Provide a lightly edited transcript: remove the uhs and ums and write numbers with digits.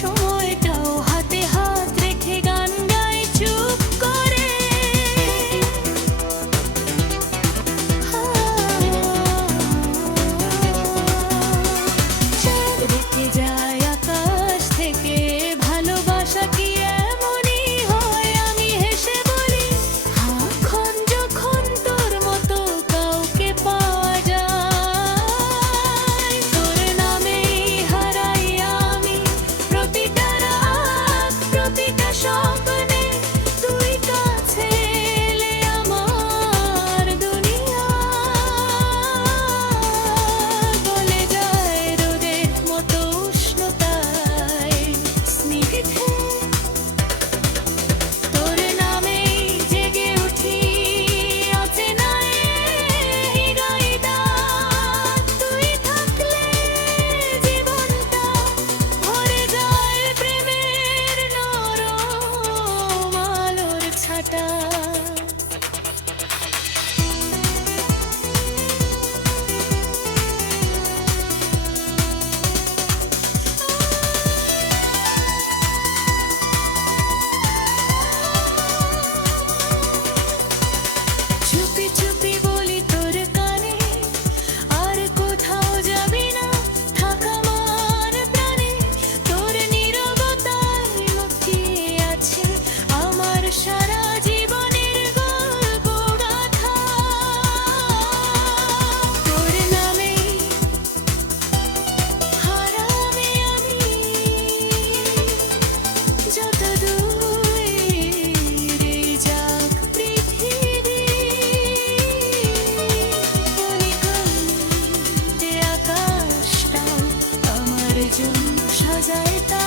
সময়টাও হাতে হাত রেখে গান গাই চুপ করে। চাঁদ দেখে যায় আকাশ থেকে, ভালোবাসা কি এমনই হয়? আমি হেসে বলি, এখন যখন তোর মতো কাউকে পাওয়া যায়, তোর নামেই হারাই আমি প্রতিটা রাত, প্রতিটা স্বপ্নে তুই কাছে এলে আমার দুনিয়া গলে যায় রোদের মতো উষ্ণতায় স্নিগ্ধে। তোর নামেই জেগে উঠি অচেনা হৃদয় ডাক, তুই থাকলে জীবনটা ভরে যায় প্রেমের নরম আলোর ছাটা। চুপি চুপি বলি তোর কানে, আর কোথাও যাবি না, থাক আমার প্রাণে। তোর নীরবতায় লুকিয়ে আছে আমার সারা জীবনের গল্প গাথা। তোর নামেই হারামে আমি যত দূরে যাক পৃথিবী। কলি কলি যে আকাশটাও আমার জন্য সাজায় তা